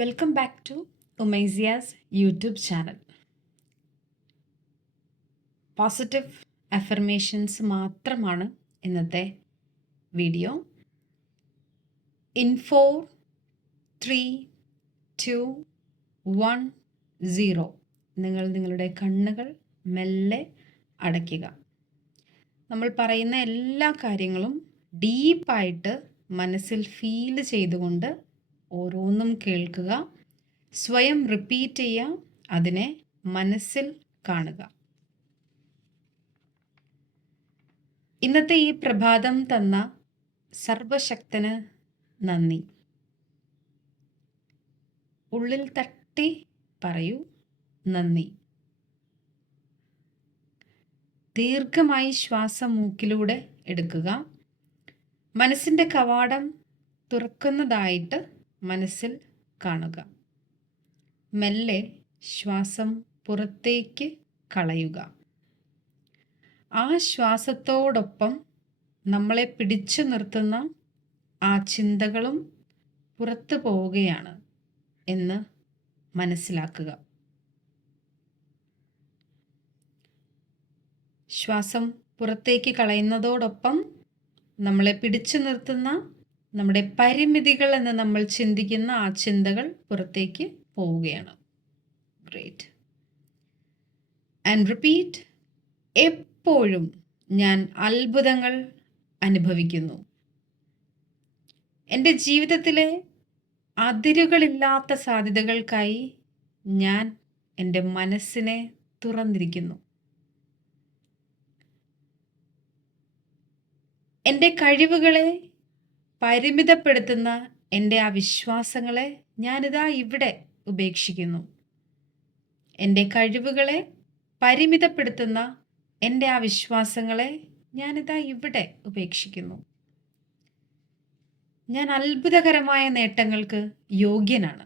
Welcome back to Umaisiya's YouTube channel. Positive affirmations മാത്രമാണ് ഇന്നത്തെ video. In 4, 3, 2, 1, 0 നിങ്ങൾ നിങ്ങളുടെ കണ്ണുകൾ മെല്ലെ അടയ്ക്കുക. നമ്മൾ പറയുന്ന എല്ലാ കാര്യങ്ങളും ഡീപ്പായിട്ട് മനസ്സിൽ ഫീൽ ചെയ്തുകൊണ്ട് ഓരോന്നും കേൾക്കുക, സ്വയം റിപ്പീറ്റ് ചെയ്യുക, അതിനെ മനസ്സിൽ കാണുക. ഇന്നത്തെ ഈ പ്രഭാതം തന്ന സർവശക്തന് നന്ദി. ഉള്ളിൽ തട്ടി പറയൂ നന്ദി. ദീർഘമായി ശ്വാസം മൂക്കിലൂടെ എടുക്കുക. മനസ്സിൻ്റെ കവാടം തുറക്കുന്നതായിട്ട് മനസ്സിൽ കാണുക. മെല്ലെ ശ്വാസം പുറത്തേക്ക് കളയുക. ആ ശ്വാസത്തോടൊപ്പം നമ്മളെ പിടിച്ചു നിർത്തുന്ന ആ ചിന്തകളും പുറത്തു പോവുകയാണ് എന്ന് മനസ്സിലാക്കുക. ശ്വാസം പുറത്തേക്ക് കളയുന്നതോടൊപ്പം നമ്മളെ പിടിച്ചു നിർത്തുന്ന നമ്മുടെ പരിമിതികൾ എന്ന് നമ്മൾ ചിന്തിക്കുന്ന ആ ചിന്തകൾ പുറത്തേക്ക് പോവുകയാണ്. ഗ്രേറ്റ്. And repeat. എപ്പോഴും ഞാൻ അത്ഭുതങ്ങൾ അനുഭവിക്കുന്നു. എൻ്റെ ജീവിതത്തിലെ അതിരുകളില്ലാത്ത സാധ്യതകൾക്കായി ഞാൻ എൻ്റെ മനസ്സിനെ തുറന്നിരിക്കുന്നു. എൻ്റെ കഴിവുകളെ പരിമിതപ്പെടുത്തുന്ന എൻ്റെ ആ വിശ്വാസങ്ങളെ ഞാനിതാ ഇവിടെ ഉപേക്ഷിക്കുന്നു. എൻ്റെ കഴിവുകളെ പരിമിതപ്പെടുത്തുന്ന എൻ്റെ ആ വിശ്വാസങ്ങളെ ഞാനിതാ ഇവിടെ ഉപേക്ഷിക്കുന്നു. ഞാൻ അത്ഭുതകരമായ നേട്ടങ്ങൾക്ക് യോഗ്യനാണ്.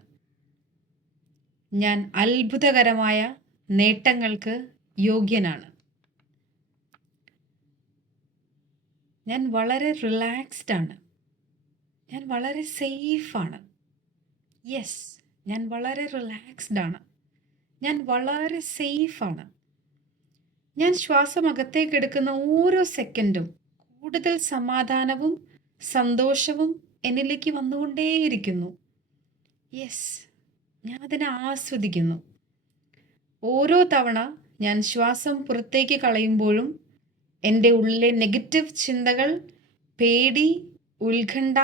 ഞാൻ അത്ഭുതകരമായ നേട്ടങ്ങൾക്ക് യോഗ്യനാണ്. ഞാൻ വളരെ റിലാക്സ്ഡ് ആണ്. ഞാൻ വളരെ സേഫാണ്. യെസ്, ഞാൻ വളരെ റിലാക്സ്ഡ് ആണ്. ഞാൻ വളരെ സേഫാണ്. ഞാൻ ശ്വാസം അകത്തേക്ക് എടുക്കുന്ന ഓരോ സെക്കൻഡും കൂടുതൽ സമാധാനവും സന്തോഷവും എന്നിലേക്ക് വന്നുകൊണ്ടേയിരിക്കുന്നു. യെസ്, ഞാൻ അതിനെ ആസ്വദിക്കുന്നു. ഓരോ തവണ ഞാൻ ശ്വാസം പുറത്തേക്ക് കളയുമ്പോഴും എൻ്റെ ഉള്ളിലെ നെഗറ്റീവ് ചിന്തകൾ, പേടി, ഉത്കണ്ഠ,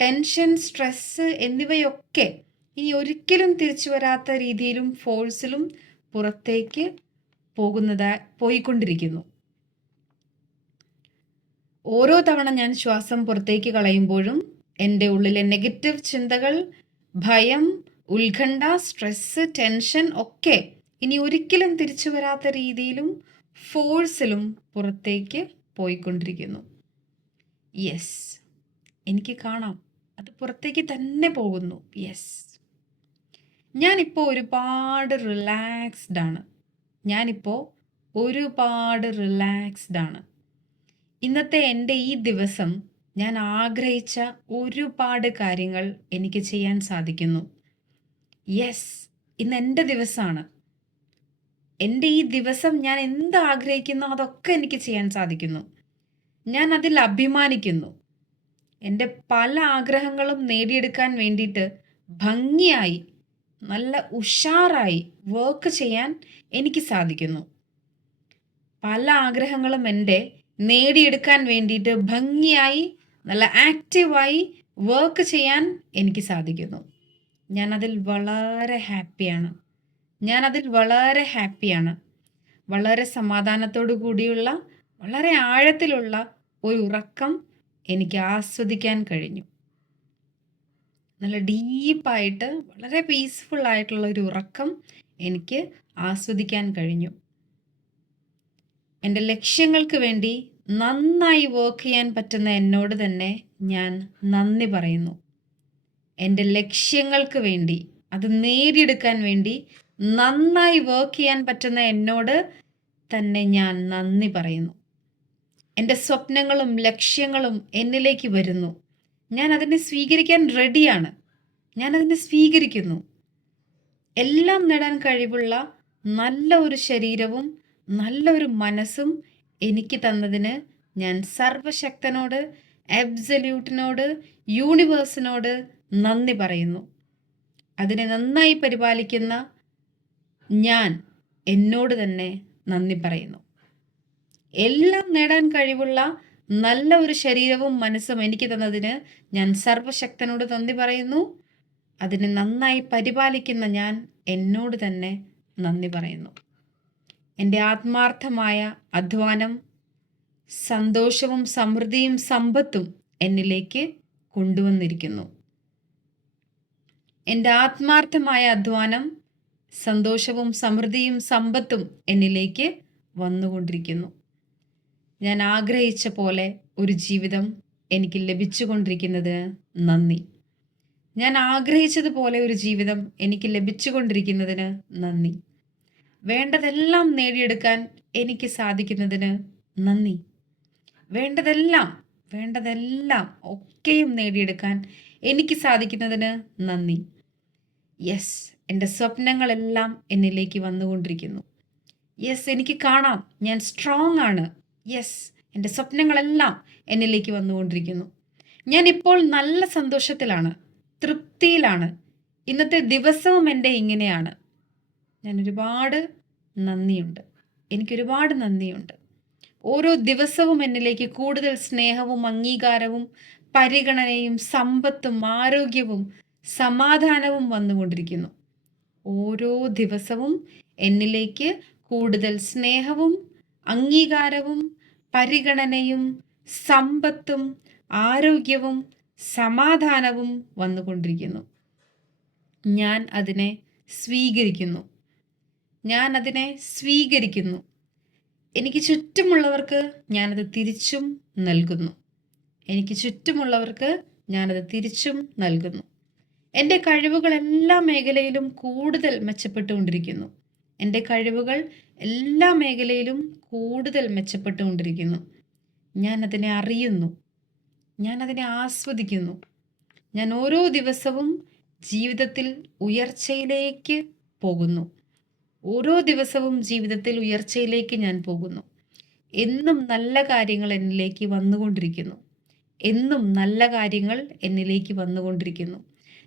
ടെൻഷൻ, സ്ട്രെസ്സ് എന്നിവയൊക്കെ ഇനി ഒരിക്കലും തിരിച്ചു വരാത്ത രീതിയിലും ഫോഴ്സിലും പുറത്തേക്ക് പോയിക്കൊണ്ടിരിക്കുന്നു. ഓരോ തവണ ഞാൻ ശ്വാസം പുറത്തേക്ക് കളയുമ്പോഴും എൻ്റെ ഉള്ളിലെ നെഗറ്റീവ് ചിന്തകൾ, ഭയം, ഉത്കണ്ഠ, സ്ട്രെസ്സ്, ടെൻഷൻ ഒക്കെ ഇനി ഒരിക്കലും തിരിച്ചു വരാത്ത രീതിയിലും ഫോഴ്സിലും പുറത്തേക്ക് പോയിക്കൊണ്ടിരിക്കുന്നു. യെസ്, എനിക്ക് കാണാം, അത് പുറത്തേക്ക് തന്നെ പോകുന്നു. യെസ്, ഞാനിപ്പോൾ ഒരുപാട് റിലാക്സ്ഡ് ആണ്. ഇന്നത്തെ എൻ്റെ ഈ ദിവസം ഞാൻ ആഗ്രഹിച്ച ഒരുപാട് കാര്യങ്ങൾ എനിക്ക് ചെയ്യാൻ സാധിക്കുന്നു. യെസ്, ഇന്ന് എൻ്റെ ദിവസമാണ്. എൻ്റെ ഈ ദിവസം ഞാൻ എന്ത് ആഗ്രഹിക്കുന്നു അതൊക്കെ എനിക്ക് ചെയ്യാൻ സാധിക്കുന്നു. ഞാൻ അതിൽ അഭിമാനിക്കുന്നു. എൻ്റെ പല ആഗ്രഹങ്ങളും നേടിയെടുക്കാൻ വേണ്ടിയിട്ട് ഭംഗിയായി, നല്ല ഉഷാറായി വർക്ക് ചെയ്യാൻ എനിക്ക് സാധിക്കുന്നു. പല ആഗ്രഹങ്ങളും എൻ്റെ നേടിയെടുക്കാൻ വേണ്ടിയിട്ട് ഭംഗിയായി, നല്ല ആക്റ്റീവായി വർക്ക് ചെയ്യാൻ എനിക്ക് സാധിക്കുന്നു. ഞാനതിൽ വളരെ ഹാപ്പിയാണ്. വളരെ സമാധാനത്തോടു കൂടിയുള്ള, വളരെ ആഴത്തിലുള്ള ഒരു ഉറക്കം എനിക്ക് ആസ്വദിക്കാൻ കഴിഞ്ഞു. നല്ല ഡീപ്പായിട്ട്, വളരെ പീസ്ഫുൾ ആയിട്ടുള്ള ഒരു ഉറക്കം എനിക്ക് ആസ്വദിക്കാൻ കഴിഞ്ഞു. എൻ്റെ ലക്ഷ്യങ്ങൾക്ക് വേണ്ടി നന്നായി വർക്ക് ചെയ്യാൻ പറ്റുന്ന എന്നോട് തന്നെ ഞാൻ നന്ദി പറയുന്നു. എൻ്റെ ലക്ഷ്യങ്ങൾക്ക് വേണ്ടി, അത് നേടിയെടുക്കാൻ വേണ്ടി നന്നായി വർക്ക് ചെയ്യാൻ പറ്റുന്ന എന്നോട് തന്നെ ഞാൻ നന്ദി പറയുന്നു. എൻ്റെ സ്വപ്നങ്ങളും ലക്ഷ്യങ്ങളും എന്നിലേക്ക് വരുന്നു. ഞാൻ അതിനെ സ്വീകരിക്കാൻ റെഡിയാണ്. ഞാനതിനെ സ്വീകരിക്കുന്നു. എല്ലാം നേടാൻ കഴിവുള്ള നല്ല ഒരു ശരീരവും നല്ല ഒരു മനസ്സും എനിക്ക് തന്നതിന് ഞാൻ സർവശക്തനോട്, അബ്സല്യൂട്ടിനോട്, യൂണിവേഴ്സിനോട് നന്ദി പറയുന്നു. അതിനെ നന്നായി പരിപാലിക്കുന്ന ഞാൻ എന്നോട് തന്നെ നന്ദി പറയുന്നു. എല്ലാം നേടാൻ കഴിവുള്ള നല്ല ഒരു ശരീരവും മനസ്സും എനിക്ക് തന്നതിന് ഞാൻ സർവശക്തനോട് നന്ദി പറയുന്നു. അതിനെ നന്നായി പരിപാലിക്കുന്ന ഞാൻ എന്നോട് തന്നെ നന്ദി പറയുന്നു. എൻ്റെ ആത്മാർത്ഥമായ അധ്വാനം സന്തോഷവും സമൃദ്ധിയും സമ്പത്തും എന്നിലേക്ക് കൊണ്ടുവന്നിരിക്കുന്നു. എൻ്റെ ആത്മാർത്ഥമായ അധ്വാനം സന്തോഷവും സമൃദ്ധിയും സമ്പത്തും എന്നിലേക്ക് വന്നുകൊണ്ടിരിക്കുന്നു. ഞാൻ ആഗ്രഹിച്ച പോലെ ഒരു ജീവിതം എനിക്ക് ലഭിച്ചുകൊണ്ടിരിക്കുന്നത് നന്ദി. ഞാൻ ആഗ്രഹിച്ചതുപോലെ ഒരു ജീവിതം എനിക്ക് ലഭിച്ചുകൊണ്ടിരിക്കുന്നതിന് നന്ദി. വേണ്ടതെല്ലാം നേടിയെടുക്കാൻ എനിക്ക് സാധിക്കുന്നതിന് നന്ദി. വേണ്ടതെല്ലാം ഒക്കെയും നേടിയെടുക്കാൻ എനിക്ക് സാധിക്കുന്നതിന് നന്ദി. യെസ്, എൻ്റെ സ്വപ്നങ്ങളെല്ലാം എന്നിലേക്ക് വന്നുകൊണ്ടിരിക്കുന്നു. യെസ്, എനിക്ക് കാണാം ഞാൻ സ്ട്രോങ് ആണ്. യെസ്, എൻ്റെ സ്വപ്നങ്ങളെല്ലാം എന്നിലേക്ക് വന്നുകൊണ്ടിരിക്കുന്നു. ഞാനിപ്പോൾ നല്ല സന്തോഷത്തിലാണ്, തൃപ്തിയിലാണ്. ഇന്നത്തെ ദിവസവും എൻ്റെ ഇങ്ങനെയാണ്. ഞാൻ ഒരുപാട് നന്ദിയുണ്ട്. എനിക്കൊരുപാട് നന്ദിയുണ്ട്. ഓരോ ദിവസവും എന്നിലേക്ക് കൂടുതൽ സ്നേഹവും അംഗീകാരവും പരിഗണനയും സമ്പത്തും ആരോഗ്യവും സമാധാനവും വന്നുകൊണ്ടിരിക്കുന്നു. ഓരോ ദിവസവും എന്നിലേക്ക് കൂടുതൽ സ്നേഹവും അംഗീകാരവും പരിഗണനയും സമ്പത്തും ആരോഗ്യവും സമാധാനവും വന്നുകൊണ്ടിരിക്കുന്നു. ഞാൻ അതിനെ സ്വീകരിക്കുന്നു. എനിക്ക് ചുറ്റുമുള്ളവർക്ക് ഞാനത് തിരിച്ചും നൽകുന്നു. എൻ്റെ കഴിവുകൾ എല്ലാ മേഖലയിലും കൂടുതൽ മെച്ചപ്പെട്ടുകൊണ്ടിരിക്കുന്നു. ഞാൻ അതിനെ അറിയുന്നു. ഞാൻ അതിനെ ആസ്വദിക്കുന്നു. ഞാൻ ഓരോ ദിവസവും ജീവിതത്തിൽ ഉയർച്ചയിലേക്ക് പോകുന്നു. ഞാൻ പോകുന്നു. എന്നും നല്ല കാര്യങ്ങൾ എന്നിലേക്ക് വന്നുകൊണ്ടിരിക്കുന്നു.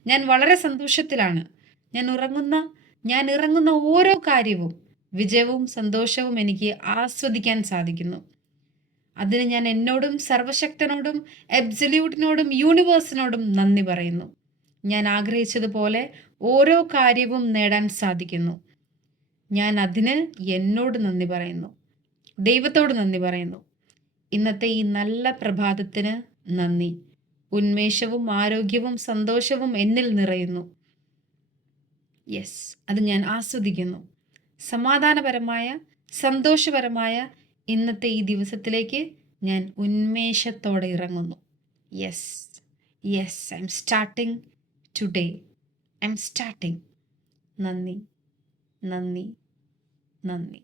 ഞാൻ വളരെ സന്തോഷത്തിലാണ്. ഞാൻ ഇറങ്ങുന്ന ഓരോ കാര്യവും വിജയവും സന്തോഷവും എനിക്ക് ആസ്വദിക്കാൻ സാധിക്കുന്നു. അതിന് ഞാൻ എന്നോടും സർവശക്തനോടും അബ്സല്യൂട്ടിനോടും യൂണിവേഴ്സിനോടും നന്ദി പറയുന്നു. ഞാൻ ആഗ്രഹിച്ചതുപോലെ ഓരോ കാര്യവും നേടാൻ സാധിക്കുന്നു. ഞാൻ അതിന് എന്നോട് നന്ദി പറയുന്നു, ദൈവത്തോട് നന്ദി പറയുന്നു. ഇന്നത്തെ ഈ നല്ല പ്രഭാതത്തിന് നന്ദി. ഉന്മേഷവും ആരോഗ്യവും സന്തോഷവും എന്നിൽ നിറയുന്നു. യെസ്, അത് ഞാൻ ആസ്വദിക്കുന്നു. സമാധാനപരമായ സന്തോഷപരമായ ഇന്നത്തെ ഈ ദിവസത്തിലേക്ക് ഞാൻ ഉന്മേഷത്തോടെ ഇറങ്ങുന്നു. Yes, I M starting today. നന്ദി.